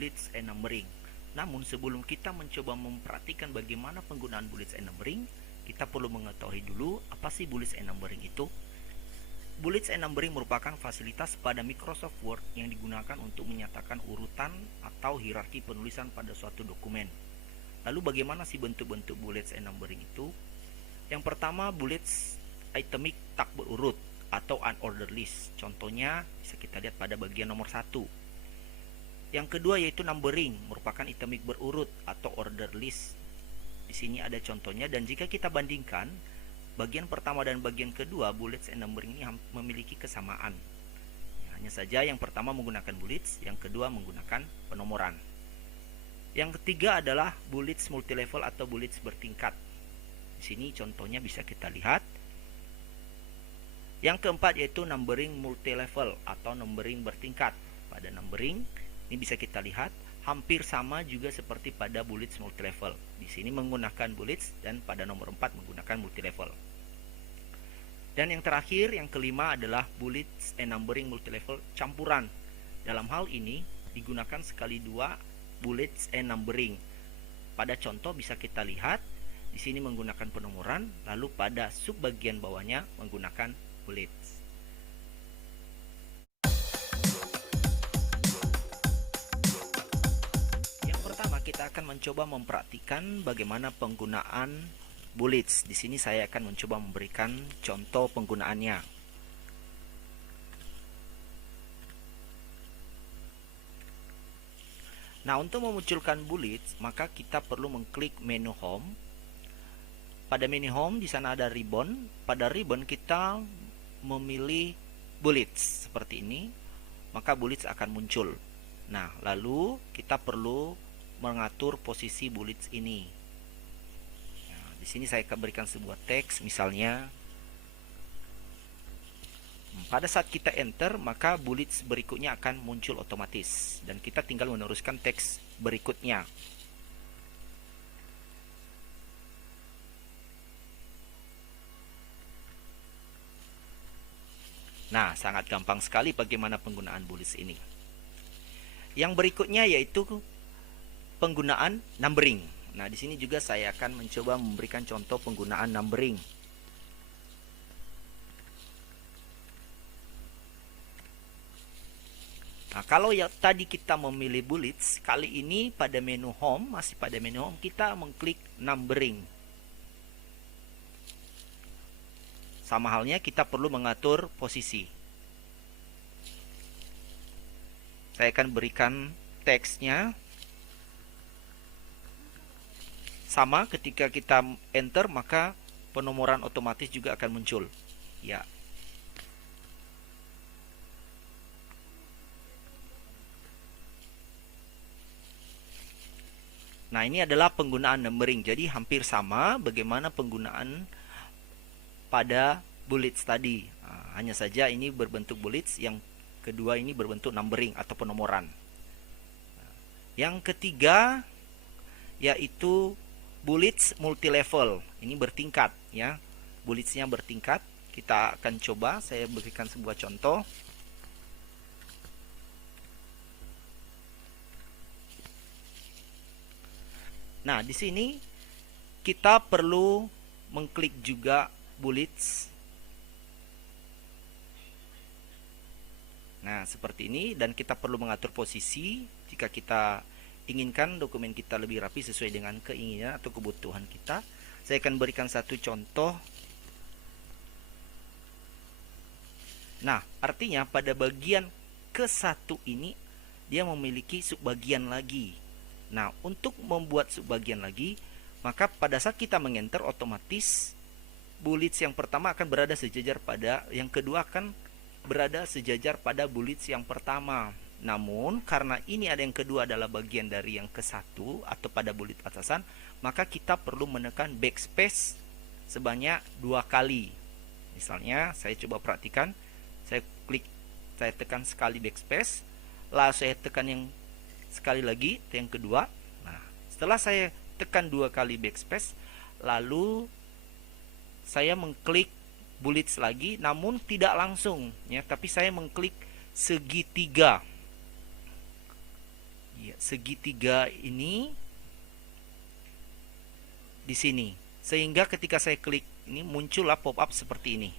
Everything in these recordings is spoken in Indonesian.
bullets and numbering. Namun sebelum kita mencoba memperhatikan bagaimana penggunaan bullets and numbering, kita perlu mengetahui dulu apa sih bullets and numbering itu. Bullets and numbering merupakan fasilitas pada Microsoft Word yang digunakan untuk menyatakan urutan atau hierarki penulisan pada suatu dokumen. Lalu bagaimana sih bentuk-bentuk bullets and numbering itu? Yang pertama, bullets itemik tak berurut atau unordered list. Contohnya bisa kita lihat pada bagian nomor 1. Yang kedua yaitu numbering, merupakan itemik berurut atau ordered list. Di sini ada contohnya, dan jika kita bandingkan bagian pertama dan bagian kedua, bullets and numbering ini memiliki kesamaan. Hanya saja yang pertama menggunakan bullets, yang kedua menggunakan penomoran. Yang ketiga adalah bullets multilevel atau bullets bertingkat. Di sini contohnya bisa kita lihat. Yang keempat yaitu numbering multilevel atau numbering bertingkat. Pada numbering ini bisa kita lihat hampir sama juga seperti pada bullets multilevel. Di sini menggunakan bullets dan pada nomor 4 menggunakan multilevel. Dan yang terakhir, yang kelima adalah bullets and numbering multilevel campuran. Dalam hal ini digunakan sekali dua bullets and numbering. Pada contoh bisa kita lihat di sini menggunakan penomoran, lalu pada subbagian bawahnya menggunakan bullets. Kita akan mencoba memperhatikan bagaimana penggunaan bullets. Di sini saya akan mencoba memberikan contoh penggunaannya. Nah, untuk memunculkan bullets, maka kita perlu mengklik menu home. Pada menu home di sana ada ribbon. Pada ribbon kita memilih bullets seperti ini, maka bullets akan muncul. Nah, lalu kita perlu mengatur posisi bullets ini. Nah, di sini saya akan berikan sebuah teks, misalnya pada saat kita enter maka bullets berikutnya akan muncul otomatis dan kita tinggal meneruskan teks berikutnya. Nah, sangat gampang sekali bagaimana penggunaan bullets ini. Yang berikutnya yaitu penggunaan numbering. Nah, di sini juga saya akan mencoba memberikan contoh penggunaan numbering. Nah, kalau yang tadi kita memilih bullets, kali ini pada menu home, masih pada menu home, kita mengklik numbering. Sama halnya kita perlu mengatur posisi. Saya akan berikan teksnya. Sama, ketika kita enter maka penomoran otomatis juga akan muncul. Ya. Nah, ini adalah penggunaan numbering. Jadi hampir sama bagaimana penggunaan pada bullets tadi. Nah, hanya saja ini berbentuk bullets, yang kedua ini berbentuk numbering atau penomoran. Yang ketiga yaitu bullets multilevel. Ini bertingkat ya. Bulletsnya bertingkat. Kita akan coba, saya berikan sebuah contoh. Nah, di sini kita perlu mengklik juga bullets. Nah, seperti ini, dan kita perlu mengatur posisi jika kita inginkan dokumen kita lebih rapi sesuai dengan keinginan atau kebutuhan kita. Saya akan berikan satu contoh. Nah, artinya pada bagian ke-1 ini dia memiliki subbagian lagi. Nah, untuk membuat subbagian lagi, maka pada saat kita mengenter otomatis bullets yang pertama akan berada sejajar pada yang kedua, akan berada sejajar pada bullets yang pertama. Namun karena ini ada yang kedua adalah bagian dari yang ke-1 atau pada bullet atasan, maka kita perlu menekan backspace sebanyak 2 kali. Misalnya saya coba perhatikan, saya tekan sekali backspace, lalu saya tekan yang sekali lagi, yang kedua. Nah, setelah saya tekan 2 kali backspace, lalu saya mengklik bullets lagi, namun tidak langsung ya, tapi saya mengklik segitiga. Ya, segitiga ini di sini, sehingga ketika saya klik ini muncullah pop-up seperti ini.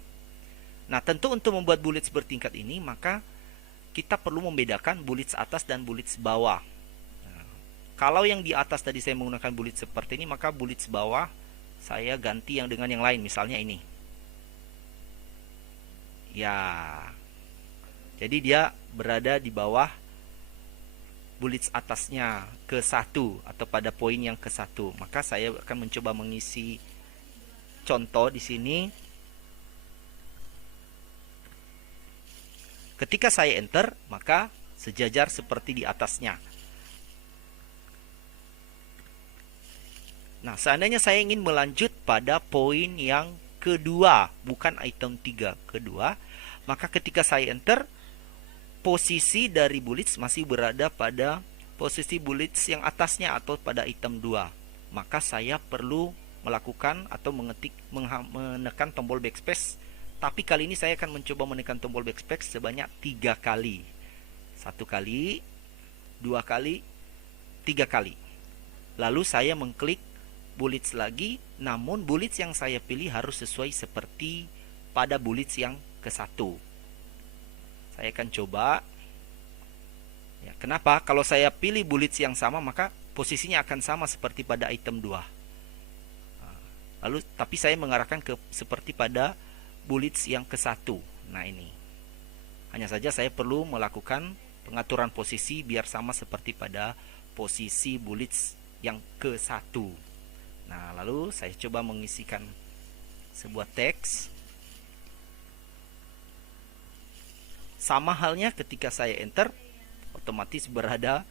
Nah, tentu untuk membuat bullets bertingkat ini, maka kita perlu membedakan bullets atas dan bullets bawah. Nah, kalau yang di atas tadi saya menggunakan bullets seperti ini, maka bullets bawah saya ganti yang dengan yang lain, misalnya ini. Ya, jadi dia berada di bawah bullets atasnya ke 1 atau pada poin yang ke 1. Maka saya akan mencoba mengisi contoh di sini. Ketika saya enter, maka sejajar seperti di atasnya. Nah, seandainya saya ingin melanjut pada poin yang kedua, bukan item 3, kedua, maka ketika saya enter, posisi dari bullets masih berada pada posisi bullets yang atasnya atau pada item 2. Maka saya perlu melakukan atau menekan tombol backspace. Tapi kali ini saya akan mencoba menekan tombol backspace sebanyak 3 kali. 1 kali, 2 kali, 3 kali. Lalu saya mengklik bullets lagi, namun bullets yang saya pilih harus sesuai seperti pada bullets yang ke-1. Saya akan coba. Ya, kenapa? Kalau saya pilih bullets yang sama, maka posisinya akan sama seperti pada item 2. Lalu, tapi saya mengarahkan ke seperti pada bullets yang ke-1. Nah, ini. Hanya saja saya perlu melakukan pengaturan posisi biar sama seperti pada posisi bullets yang ke-1. Nah, lalu saya coba mengisikan sebuah teks. Sama halnya ketika saya enter, otomatis berada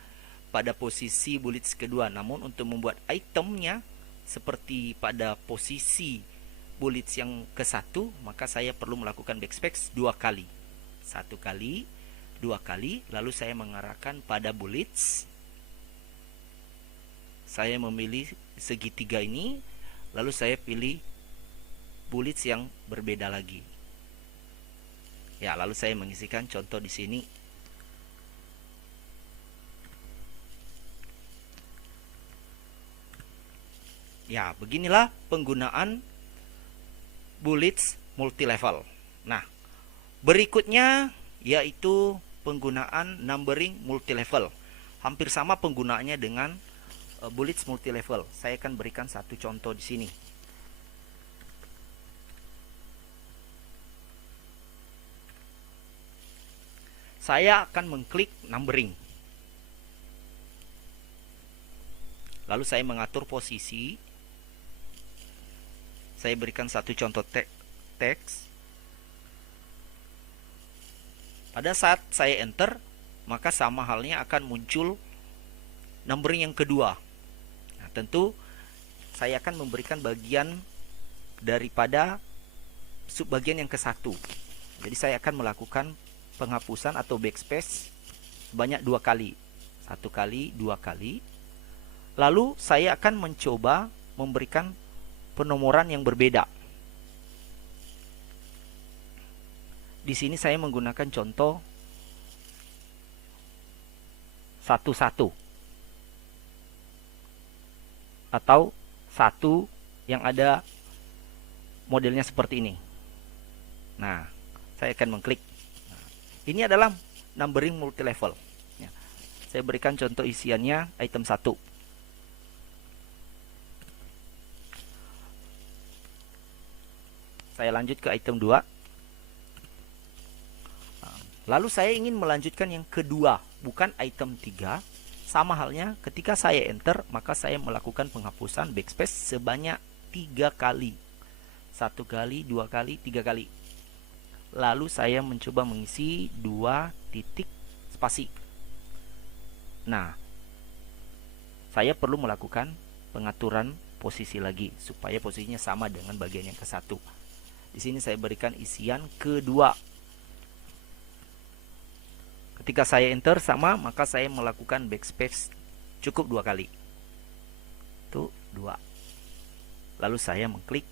pada posisi bullets kedua. Namun untuk membuat itemnya seperti pada posisi bullets yang ke-1, maka saya perlu melakukan backspace 2 kali. 1 kali, 2 kali, lalu saya mengarahkan pada bullets. Saya memilih segitiga ini, lalu saya pilih bullets yang berbeda lagi. Ya, lalu saya mengisikan contoh di sini. Ya, beginilah penggunaan bullets multilevel. Nah, berikutnya yaitu penggunaan numbering multilevel. Hampir sama penggunaannya dengan bullets multilevel. Saya akan berikan satu contoh di sini. Saya akan mengklik numbering. Lalu saya mengatur posisi. Saya berikan satu contoh teks. Pada saat saya enter, maka sama halnya akan muncul numbering yang kedua. Nah, tentu saya akan memberikan bagian daripada subbagian yang ke-1. Jadi saya akan melakukan penghapusan atau backspace sebanyak 2 kali. 1 kali, 2 kali. Lalu saya akan mencoba memberikan penomoran yang berbeda. Di sini saya menggunakan contoh 11 atau 1 yang ada modelnya seperti ini. Nah, saya akan mengklik. Nah, ini adalah numbering multilevel. Ya, saya berikan contoh isiannya item 1. Saya lanjut ke item 2. Lalu saya ingin melanjutkan yang kedua, bukan item 3. Sama halnya ketika saya enter, maka saya melakukan penghapusan backspace sebanyak 3 kali. 1 kali, 2 kali, 3 kali. Lalu saya mencoba mengisi 2 titik spasi. Nah, saya perlu melakukan pengaturan posisi lagi supaya posisinya sama dengan bagian yang ke-1. Di sini saya berikan isian kedua. Ketika saya enter sama, maka saya melakukan backspace cukup 2 kali. Itu 2. Lalu saya mengklik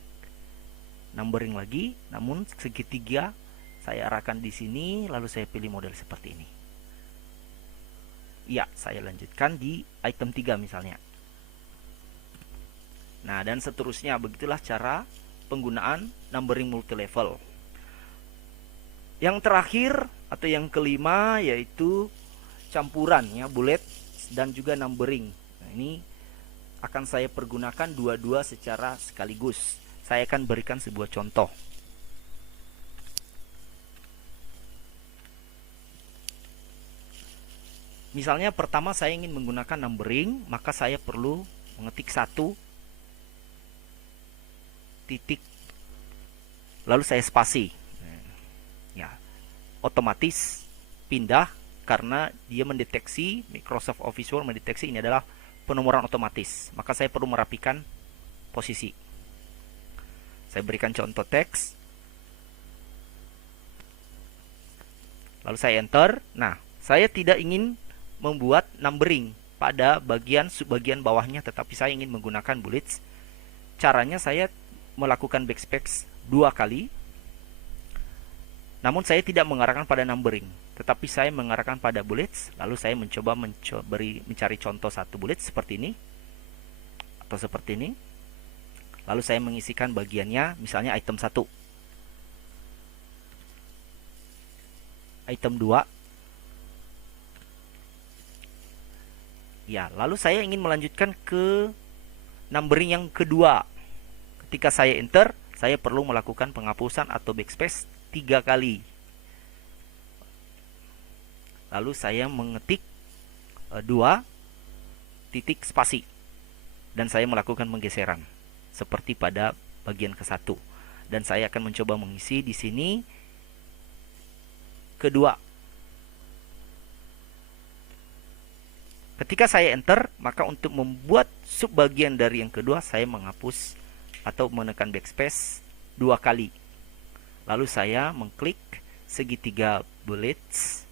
numbering lagi, namun segitiga saya arahkan di sini, lalu saya pilih model seperti ini. Ya, saya lanjutkan di item 3 misalnya. Nah, dan seterusnya. Begitulah cara penggunaan numbering multilevel. Yang terakhir atau yang kelima yaitu campuran ya, bullet dan juga numbering. Nah, ini akan saya pergunakan dua-dua secara sekaligus. Saya akan berikan sebuah contoh. Misalnya pertama saya ingin menggunakan numbering, maka saya perlu mengetik satu titik lalu saya spasi. Ya, otomatis pindah karena dia mendeteksi, Microsoft Office Word mendeteksi ini adalah penomoran otomatis. Maka saya perlu merapikan posisi. Saya berikan contoh teks. Lalu saya enter. Nah, saya tidak ingin membuat numbering pada bagian subbagian bawahnya, tetapi saya ingin menggunakan bullets. Caranya saya melakukan backspace 2 kali. Namun saya tidak mengarahkan pada numbering, tetapi saya mengarahkan pada bullets. Lalu saya mencoba mencari contoh satu bullet seperti ini atau seperti ini. Lalu saya mengisikan bagiannya, misalnya item 1, item 2. Ya, lalu saya ingin melanjutkan ke numbering yang kedua. Ketika saya enter, saya perlu melakukan penghapusan atau backspace 3 kali. Lalu saya mengetik 2 titik spasi dan saya melakukan penggeseran seperti pada bagian ke-1. Dan saya akan mencoba mengisi di sini kedua. Ketika saya enter, maka untuk membuat subbagian dari yang kedua, saya menghapus atau menekan backspace 2 kali. Lalu saya mengklik segitiga bullets.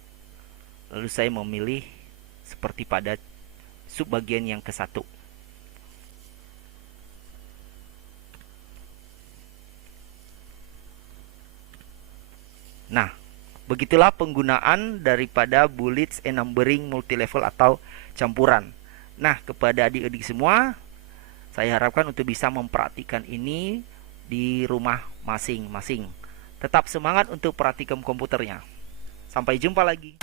Lalu saya memilih seperti pada subbagian yang ke-1. Nah, begitulah penggunaan daripada bullets and numbering multilevel atau campuran. Nah, kepada adik-adik semua, saya harapkan untuk bisa mempraktikkan ini di rumah masing-masing. Tetap semangat untuk praktikum komputernya. Sampai jumpa lagi.